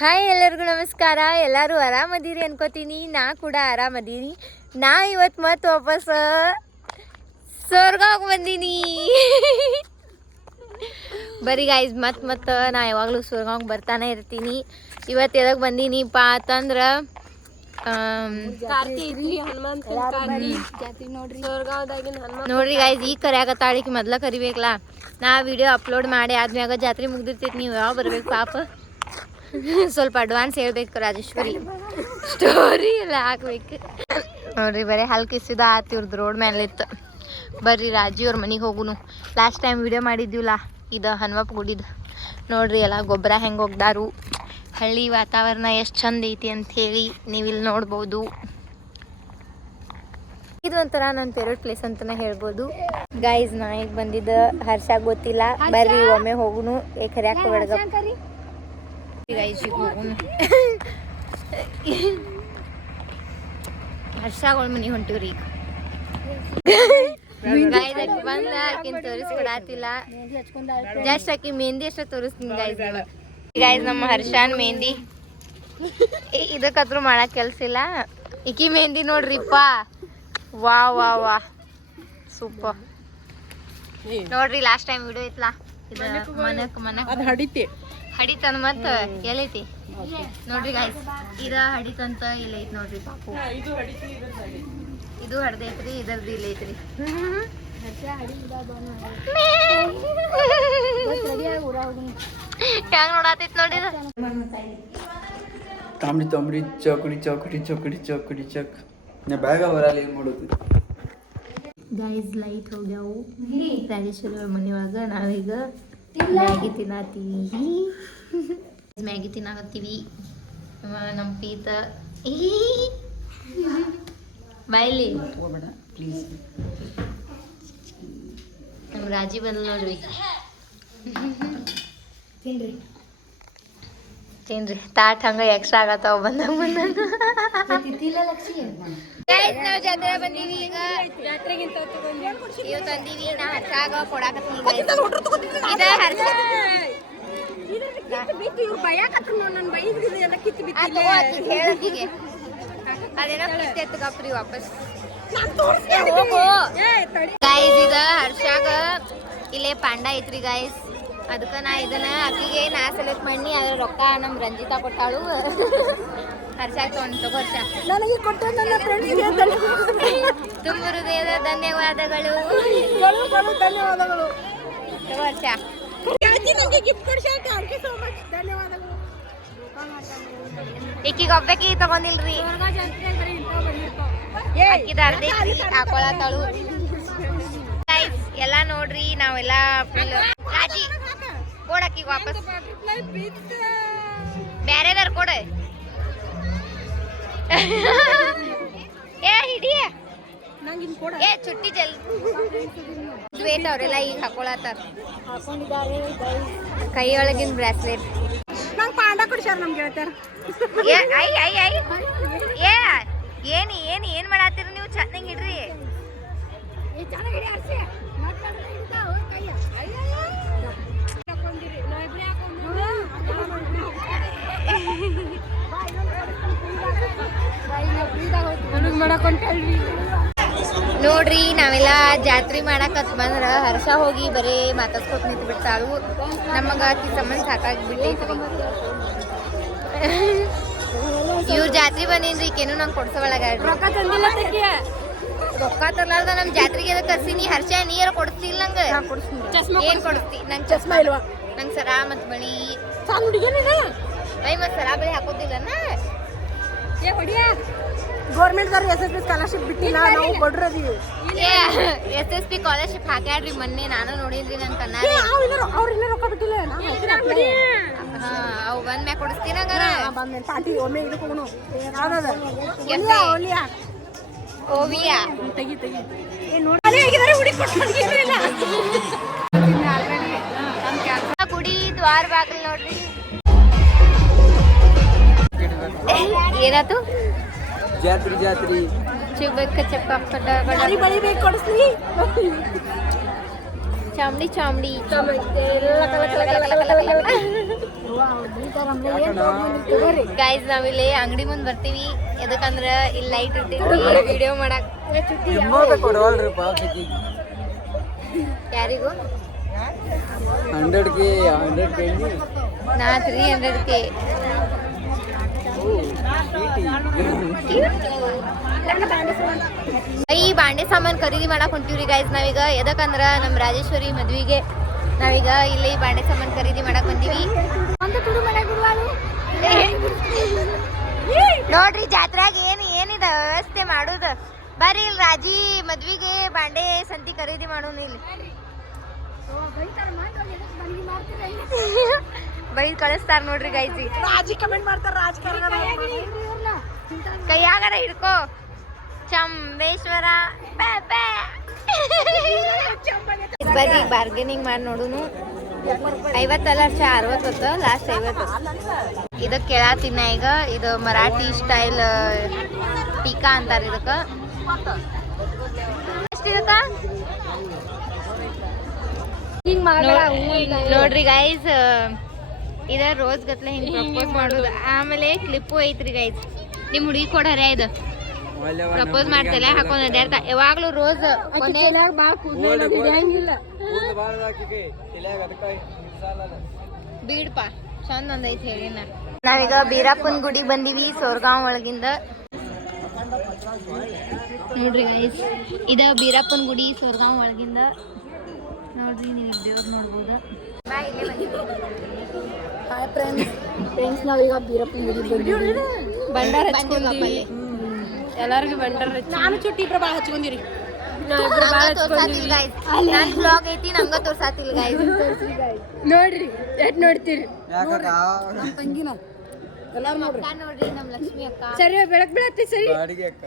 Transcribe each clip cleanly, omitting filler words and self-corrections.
Hi ಎಲ್ಲರಿಗೂ ನಮಸ್ಕಾರ. ಎಲ್ಲರೂ ಆರಾಮದೀರಿ ಅನ್ಕೋತೀನಿ. ನಾ ಕೂಡ ಆರಾಮದೀನಿ. ನಾ ಇವತ್ತು ಮತ್ತೆ ವಾಪಸ್ ಸ್ವರ್ಗಕ್ಕೆ ಬಂದೀನಿ. ಬರೀ ಗಾಯ್ಸ್ ಮತ್ತೆ ನಾ ಯಾವಾಗಲೂ ಸ್ವರ್ಗಕ್ಕೆ ಬರ್ತಾನೆ ಇರ್ತೀನಿ. ಇವತ್ತು ಎದಕ್ಕೆ ಬಂದೀನಿಪ್ಪ ಅಂತಂದ್ರೆ ನೋಡ್ರಿ ಗಾಯ್ಸ್ ಈಗ ಕರಿಯಾಕತ್ತಾಳಿಕೆ ಮೊದ್ಲ ಕರಿಬೇಕಲ್ಲ. ನಾ ವಿಡಿಯೋ ಅಪ್ಲೋಡ್ ಮಾಡಿ ಆದ್ಮ್ಯಾಗ ಜಾತ್ರೆ ಮುಗ್ದಿರ್ತೈತಿ. ನೀವು ಯಾವ ಬರ್ಬೇಕು ಪಾಪ. ಸ್ವಲ್ಪ ಅಡ್ವಾನ್ಸ್ ಹೇಳ್ಬೇಕು ರಾಜೇಶ್ವರಿ. ಸ್ಟೋರಿ ಎಲ್ಲ ಹಾಕ್ಬೇಕು ನೋಡ್ರಿ. ಬರೀ ಹಲ್ಕಿಸಿದ ಆತು ಇವ್ರದ್ದು ರೋಡ್ ಮೇಲೆ ಇತ್ತು. ಬರ್ರಿ ರಾಜಿ ಅವ್ರ ಮನೆಗೆ ಹೋಗುನು. ಲಾಸ್ಟ್ ಟೈಮ್ ವಿಡಿಯೋ ಮಾಡಿದ್ದೀವಲ್ಲ ಇದು ಹನುಮಪ್ಪ ಗುಡಿದು. ನೋಡ್ರಿ ಎಲ್ಲ ಗೊಬ್ಬರ ಹೆಂಗೆ ಹೋಗ್ದಾರು. ಹಳ್ಳಿ ವಾತಾವರಣ ಎಷ್ಟು ಚಂದ ಐತಿ ಅಂತ ಹೇಳಿ ನೀವಿಲ್ಲಿ ನೋಡ್ಬೋದು. ಇದು ಒಂಥರ ನನ್ನ ಫೇವ್ರೇಟ್ ಪ್ಲೇಸ್ ಅಂತಲೇ ಹೇಳ್ಬೋದು. ಗೈಸ್ ನಾ ಈಗ ಬಂದಿದ್ದ ಹರ್ಷಾಗ ಗೊತ್ತಿಲ್ಲ. ಬರ್ರಿ ಒಮ್ಮೆ ಹೋಗುನು. ಕರಿಯಾಕ ಬೆಳಗ ಹರ್ಷಾಗಳ ಮನೆ ಹೊಂಟಿವ್ರಿ ಈಗ. ಬಂದ ಆಕಿನ ತೋರಿಸ್ಕೊಡತಿಲ್ಲ. ಜಸ್ಟ್ ಆಕಿ ಮೆಹಂದಿ ಅಷ್ಟ ತೋರಿಸ್ತೀನಿ ಗೈಸ್. ಗೈಸ್ ನಮ್ಮ ಹರ್ಷಾನ್ ಮೆಹಂದಿ ಇದಕ್ಕತ್ರು ಮಾಡಕ್ ಕೆಲ್ಸ ಇಲ್ಲ. ಈಕಿ ಮೆಹಂದಿ ನೋಡ್ರಿಪ್ಪ. ವಾ ವಾ ವಾ ಸೂಪರ್. ನೋಡ್ರಿ ಲಾಸ್ಟ್ ಟೈಮ್ ವಿಡಿಯೋ ಐತ್ಲಾ ಇದು ಮನಕ್ ಹಡಿತಂದ ಮತ್ತ ಎಲ್ಲೈತಿ ನೋಡ್ರಿ ಗಾಯ್ಸ್. ಇದ ಹಡಿತಂತ ಇಲ್ಲ ಐತಿ ನೋಡ್ರಿ ಪಾಪು. ಇದು ಹಡ್ದೈತ್ರಿ ಇದರ್ದು ಇಲ್ಲ ಐತ್ರಿ. ಹೆಂಗ್ ನೋಡತೈತಿ ನೋಡಿ. तांबडी तांबडी चौकड़ी चौकड़ी चौकड़ी चौकड़ी चौक ने बैग बराली ಮಾಡೋದು. ಗೈಸ್ ಲೈಟ್ ಹೋಗ್ಯಾವು ರಾಜೇಶ್ವರಿ ಮನೆ ಒಳಗ. ನಾವೀಗ ಮ್ಯಾಗಿ ತಿನ್ನತ್ತೀವಿ. ಮ್ಯಾಗಿ ತಿನ್ನಾಕತ್ತೀವಿ. ನಮ್ಮ ಪೀತ ಬಾಯ್ಲಿ ಹೋಗ್ಬೇಡ ಪ್ಲೀಸ್. ನಮ್ಮ ರಾಜಿ ಬಂದು ನೋಡ್ರಿ. ತಿನ್ರಿ ತಾಟ್ ಹಂಗ ಎಕ್ಸ್ಟ್ರಾ ಆಗತ್ತಾವ ಬಂದಾಗ ನಾವು ಜಾತ್ರೆ ಬಂದೀವಿ. ಈಗ ಇವ್ ತಂದೀವಿ. ನಾ ಹರ್ಷಾಗ ಕೊಡಾಕತ್ತೀನಿ. ಹೇಳತ್ತಿಗೆ ಅದೇನೋ ಕಿತ್ತು ಎತ್ತಗಪ್ರಿ ವಾಪಸ್. ಗೈಸ್ ಈಗ ಹರ್ಷಾಗ ಇಲ್ಲೇ ಪಾಂಡ ಐತ್ರಿ ಗೈಸ್. ಅದಕ್ಕೆ ನಾ ಇದನ್ನ ಅಕ್ಕಿಗೆ ನಾ ಸೆಲೆಕ್ಟ್ ಮಾಡಿ ಅದ್ರ ರೊಕ್ಕ ನಮ್ಮ ರಂಜಿತಾ ಕೊಟ್ಟಾಳು. ಹರ್ಷಾಗ ತಗೋ ಹರ್ಷ. ನನಗೆ ಕೊಟ್ಟ ನನ್ನ ಫ್ರೆಂಡ್ಸ್ಗೆ ತುಂಬ ಹೃದಯದ ಧನ್ಯವಾದಗಳು. ಧನ್ಯವಾದಗಳು ತಗೋ ಹರ್ಷ. ಈಕಿಗೆ ಒಬ್ಬಾಕಿ ತಗೊಂಡಿಲ್ರಿ. ಅಕ್ಕಿದ ಅರ್ಧೈತಿ ಹಾಕೊಳತಾಳು. ಎಲ್ಲ ನೋಡ್ರಿ ನಾವೆಲ್ಲ ಫುಲ್ ರಾಜಿ ಕೊಡಕ್ಕಿ ವಾಪಸ್ ಬ್ಯಾರೆದಾರ ಕೊಡ. ಏ ಹಿಡಿಯ ಏ ಚುಟ್ಟಿ ಜಲ್ ವೇಟ್ ಅವರೆಲ್ಲ ಈಗ ಹಾಕೊಳತ್ತಾರ. ಕೈ ಒಳಗಿನ ಬ್ರಾಸ್ಲೆಟ್ ನಂಗೆ ಪಾಂಡ ಕೊಡ್ಸಾರ ನಮ್ಗೆ ಹೇಳ್ತಾರ. ಐ ಐ ಐ ಏ ಏನ್ ಮಾಡತ್ತೀರಿ ನೀವು? ಚೆನ್ನಾಗಿ ಇಡ್ರಿ. ನೋಡ್ರಿ ನಾವೆಲ್ಲ ಜಾತ್ರೆ ಮಾಡಕತ್ ಬಂದ್ರ ಹರ್ಷ ಹೋಗಿ ಬರೀ ಮಾತಾಡ್ಸ್ಕೊತ ನಿಂತು ಬಿಡ್ತಾಳು. ನಮಗ ಆಕಿ ಸಂಬಂಧ ಸಾಕಾಗಿ ಬಿಟ್ಟೈತ್ರಿ. ಇವ್ರ ಜಾತ್ರೆ ಬಂದೇನ್ರಿ ಈಕೇನು ನಂಗೆ ಕೊಡ್ಸೋಳಗಾಡ್ರಿ. ರೊಕ್ಕ ತರ್ಲಾರ್ದ ನಮ್ ಜಾತ್ರೆಗೆ ಎದಕ್ಕೆ ಕರ್ಸಿನಿ? ಹರ್ಷ ನೀರು ಕೊಡ್ತಿಲ್ಲ ನಂಗೆ. ಏನ್ ಕೊಡಿಸ್ತಿ? ನಂಗೆ ಚಸ್ಮಾ ಇಲ್ವಾ? ನಂಗೆ ಸರಾ ಮತ್ ಬಳಿ ಬೈ ಮತ್ ಸರಾ ಬಳಿ ಹಾಕೋದಿಲ್ಲನ. ಗೌರ್ಮೆಂಟ್ SSP ಸ್ಕಾಲರ್ಶಿಪ್ ಬಿಟ್ಟಿಲ್ಲ, ನಾವು ಕೊಡ್ರದೀವಿ. SSP ಸ್ಕಾಲರ್ಶಿಪ್ ಹಾಕ್ಯಾಡ್ರಿ ಮೊನ್ನೆ, ನಾನು ನೋಡಿದ್ರಿ ನನ್ನ ಕಣ್ಣಾರೆ. ಅವ್ರು ಇನ್ನೂ ರೊಕ್ಕ ಬಿಟ್ಟಿಲ್ಲ. ಅವು ಬಂದ ಮ್ಯಾಗ ಕೊಡಿಸ್ತೀನಿ. ಹಂಗಾರ ಬಂದ ಪಾರ್ಟಿ ಒಮ್ಮೆ ಇದಕ್ಕೆ ಹೋಗೋಣ. ಯಾವ್ದದ ಓವಿಯಾ ತೆಗಿ ಗುಡಿ ದ್ವಾರ ಬಾಗಿಲು ನೋಡ್ರಿ. ಏನಾತು? ಜಾತ್ರಿ ಜಾತ್ರಿ ಚಿಬ್ಬಕ್ಕ ಚಪ್ಪ ಬಳಿಬೇಕು ಕೊಡಿಸ್ಲಿ. ಚಾಮಡಿ ಚಾಮಡಿ ಗೈಸ್ ನಾವಿಲ್ಲಿ ಅಂಗಡಿ ಮುಂದೆ ಬರ್ತೀವಿ ಎದಕ್ಕಂದ್ರೆ ಇಲ್ಲಿ ಲೈಟ್ ಇರ್ತೀವಿ ವಿಡಿಯೋ ಮಾಡಕ್ ಯಾರಿಗೂ 100K 100K ನಾ 300K ಈ ಬಾಂಡೆ ಸಾಮಾನು ಖರೀದಿ ಮಾಡಕ್ ಹೊಂಟಿವ್ರಿ ಗೈಸ್ ನಾವೀಗ ಎದಕ್ಕಂದ್ರ ನಮ್ಮ ರಾಜೇಶ್ವರಿ ಮದ್ವಿಗೆ ನಾವೀಗ ಇಲ್ಲಿ ಬಾಂಡೆ ಸಾಮಾನು ಖರೀದಿ ಮಾಡಕ್ ಬಂದೀವಿ ನೋಡ್ರಿ ಜಾತ್ರೆಯಾಗ ಏನಿದ ವ್ಯವಸ್ಥೆ ಮಾಡುದು ಬರ್ರಿ ಇಲ್ಲಿ ರಾಜಿ ಮದ್ವಿಗೆ ಬಾಂಡೆ ಸಂತಿ ಖರೀದಿ ಮಾಡೋನು ಇಲ್ಲಿ ಬೈದ್ ಕಳಿಸ್ತಾರ ನೋಡ್ರಿ ಗೈಸಿ ರಾಜಿ ಕಮೆಂಟ್ ಮಾಡ್ತಾರ ರಾಜಕಾರಣ ಕೈಯಾಗರ ಹಿಡ್ಕೋ ಚಂಬೇಶ್ವರ ಬರ್ರಿ ಬಾರ್ಗೇನಿಂಗ್ ಮಾಡಿ ನೋಡುನು 50 ಲಕ್ಷ 60 ಲಾಸ್ಟ್ 50 ಇದಕ್ಕೆ ಕೇಳಾತಿನ ಈಗ ಇದು ಮರಾಠಿ ಸ್ಟೈಲ್ ಟೀಕಾ ಅಂತಾರ ಇದಕ್ಕ ಎಷ್ಟಿದಕ್ಕ ನೋಡ್ರಿ ಗೈಸ್ ಇದ ರೋಸ್ ಗತ್ಲೆ ಹಿಂಗ್ ಪ್ರಪೋಸ್ ಮಾಡುದು ಆಮೇಲೆ ಕ್ಲಿಪ್ಪು ಐತ್ರಿ ಗೈಸ್ ನಿಮ್ ಹುಡುಗಿ ಕೊಡಾರ ಇದು ಪ್ರಪೋಸ್ ಮಾಡ್ತಲ್ಲ ಹಾಕೊಂಡ್ ಅಡ್ಯಾಡ್ತಾ ಯಾವಾಗ್ಲೂ ರೋಸ್ ಬೀಡ್ಪಾ ಚಂದ ಒಂದೈತಿ ಹೇಳಿ ನಾವೀಗ ಬೀರಾಪನ್ ಗುಡಿ ಬಂದಿವಿ ಸೋರ್ಗಾಂವ್ ಒಳಗಿಂದ ನೋಡ್ರಿ ಗೈಸ್ ಇದ ಬೀರಾಪನ್ ಗುಡಿ ಸೋರ್ಗಾಂವ್ ಒಳಗಿಂದ ನೋಡ್ರಿ ನೀವು ದೇವ್ರ ನೋಡ್ಬೋದ ಫ್ರೆಂಡ್ಸ್ ನಾವೀಗ ಬೀರಪ್ಪನ ಗುಡಿ ಬಂದಿವಿ ಬಂಡಾರ ಹಚ್ಕೊಂಡ್ವಿ ಎಲ್ಲರಿಗೂ ಬಂಡಾರ ನಾನು ಚುಟ್ಟಿ ಇಬ್ರು ಭಾಳ ಹಚ್ಕೊಂಡಿರಿ ನನ್ ಬ್ಲಾಗ್ ಐತಿ ನಂಗ ತೋರ್ಸಾತಿಲ್ಲ ಗೈಸ್ ನೋಡ್ರಿ ಎಟ್ ನೋಡ್ತೀರಿ ತಂಗಿನ ಎಲ್ಲಾರು ನೋಡ್ರಿ ನೋಡ್ರಿ ನಮ್ ಲಕ್ಷ್ಮಿ ಅಕ್ಕ ಸರಿ ಬೆಳಕ್ ಬೆಳತ್ತಿ ಸರಿ ಬಾಡಿಗೆ ಅಕ್ಕ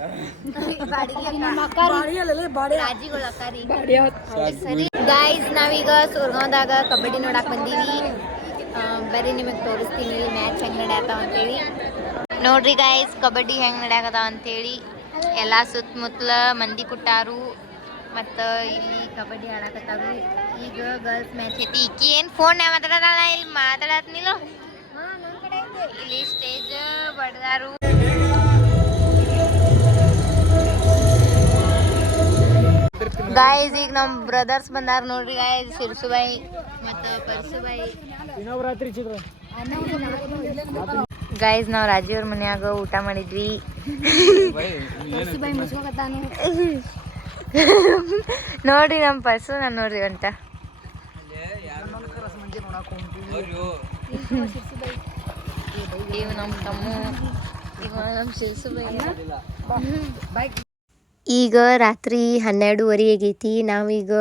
ರಾಜಿಗಳ ಅಕ್ಕ ರೀ ಸರಿ ಗೈಸ್ ನಾವೀಗ ಸೋರ್ಗಾಂವ್ದಾಗ ಕಬಡ್ಡಿ ನೋಡಕ್ ಬಂದೀವಿ ಬರೀ ನಿಮಗ್ ತೋರಿಸ್ತೀನಿ ಮ್ಯಾಚ್ ಹೆಂಗ್ ನಡೆಯತಾವ ಅಂತೇಳಿ ನೋಡ್ರಿ ಗೈಸ್ ಕಬಡ್ಡಿ ಹೆಂಗ್ ನಡೆಯಕತ್ತಾವ ಅಂತೇಳಿ ಎಲ್ಲಾ ಸುತ್ತಮುತ್ತಲ ಮಂದಿ ಕುಟ್ಟಾರು ಮತ್ತ ಇಲ್ಲಿ ಕಬಡ್ಡಿ ಆಡಕತ್ತಾರು ಈಗ ಗರ್ಲ್ಸ್ ಮ್ಯಾಚ್ ಐತಿ ಈಕಿ ಏನ್ ಫೋನ್ ಮಾತಾಡಲ್ಲ ಇಲ್ಲಿ ಮಾತಾಡತ್ನಿಲ್ಲ ಇಲ್ಲಿ ಸ್ಟೇಜ್ ಬಡ್ದಾರು ಗಾಯ್ಸ್ ಈಗ ನಮ್ ಬ್ರದರ್ಸ್ ಬಂದಾರ ನೋಡ್ರಿ ಗಾಯ್ಸ್ ಸುರ್ಸುಬಾಯಿ ಮತ್ತ ಪರ್ಸುಬಾಯಿ ಗಾಯ್ಸ್ ನಾವ್ ರಾಜೀವ್ರ ಮನ್ಯಾಗ ಊಟ ಮಾಡಿದ್ವಿ ನೋಡ್ರಿ ನಮ್ ಪರ್ಸು ನಾನು ನೋಡ್ರಿ ಅಂತ ಇವ್ ನಮ್ ತಮ್ಮು ಇವ ನಮ್ ಶಿರ್ಸುಬಾಯಿ ಈಗ ರಾತ್ರಿ 12:30 ಆಗೈತಿ ನಾವೀಗ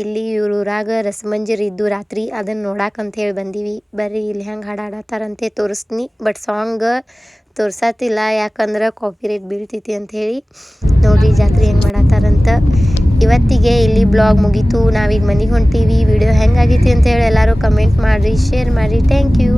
ಇಲ್ಲಿ ಇವ್ರ ಊರಾಗ ರಸಮಂಜರಿ ಇದ್ದು ರಾತ್ರಿ ಅದನ್ನ ನೋಡಾಕಂತ ಹೇಳಿ ಬಂದೀವಿ ಬರ್ರಿ ಇಲ್ಲಿ ಹೆಂಗೆ ಹಾಡಾಡತ್ತಾರಂತೆ ತೋರಿಸ್ತೀನಿ ಬಟ್ ಸಾಂಗ್ ತೋರ್ಸಾತಿಲ್ಲ ಯಾಕಂದ್ರೆ ಕಾಪಿರೈಟ್ ಬೀಳ್ತೈತಿ ಅಂತ ಹೇಳಿ ನೋಡ್ರಿ ಜಾತ್ರೆ ಹೆಂಗೆ ಮಾಡತ್ತಾರಂತ ಇವತ್ತಿಗೆ ಇಲ್ಲಿ ಬ್ಲಾಗ್ ಮುಗೀತು ನಾವೀಗ ಮನೆಗೆ ಹೊಂಟೀವಿ ವಿಡಿಯೋ ಹೆಂಗಾಗೈತಿ ಅಂತ ಹೇಳಿ ಎಲ್ಲರೂ ಕಮೆಂಟ್ ಮಾಡಿರಿ ಶೇರ್ ಮಾಡಿರಿ ಥ್ಯಾಂಕ್ ಯು